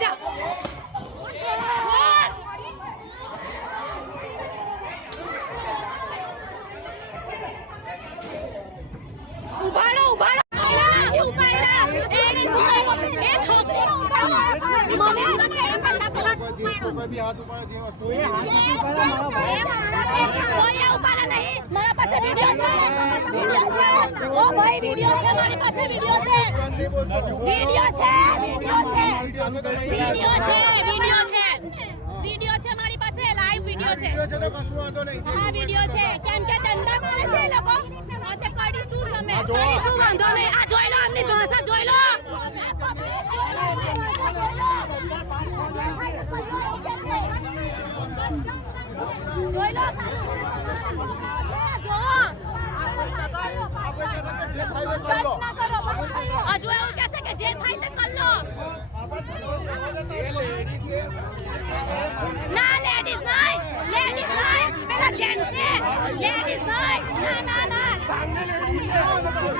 જા ઉભાડો એને જોડે એ છોકરો મને भी हाथ ऊपर છે વસ્તુ કોઈ ઉપાડા નહીં મારા પાસે વિડિયો છે ઓ ભાઈ વિડિયો છે મારી પાસે વિડિયો છે વિડિયો છે મારી પાસે લાઈવ વિડિયો છે તો કશું વાંધો નહીં હા વિડિયો છે કેમ કે દંડા મારે છે એ લોકો તે કડી શું જમે કડી શું વાંધો નહીં આ જોઈ લો આમની ભાષા જોઈ લો જોઈ લો હજુ એવું કે છે કે જે થાય તે કર લો ના લેડીઝ નહીં પેલા જેન્ટ્સ છે લેડીઝ નહીં ના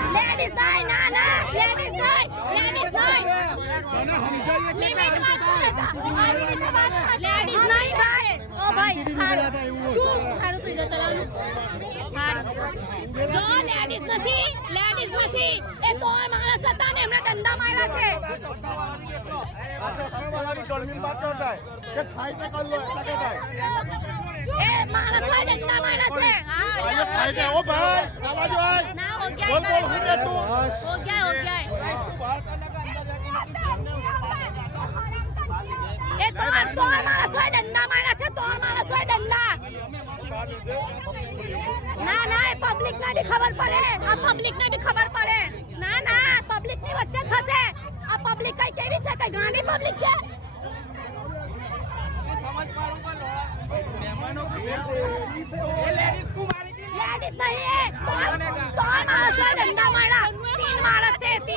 લેડીઝ નહીં લેડીઝ નહીં લિમિટમાં ચાલતા આવી રીતે વાત લેડીઝ નહીં ભાઈ ઓ ભાઈ ચૂપ સારું પીધો ચલાવનું જો લેડીઝ નથી એ તો માણસ હતા ને એમના દંડા માર્યા છે એ માણસ હોય દંડા માર્યા છે ના હો ગયા એ તો માણસ હોય દંડા માર્યા છે માણસ હોય દંડા ના એ પબ્લિક ને બી ખબર પડે ના પબ્લિક ની વચ્ચે થશે આ પબ્લિક કઈ કેવી છે કઈ ગાંડી પબ્લિક છે લેડીઝ નહીં માણસ હોય દંડા માર્યા 3 માણસ છે 3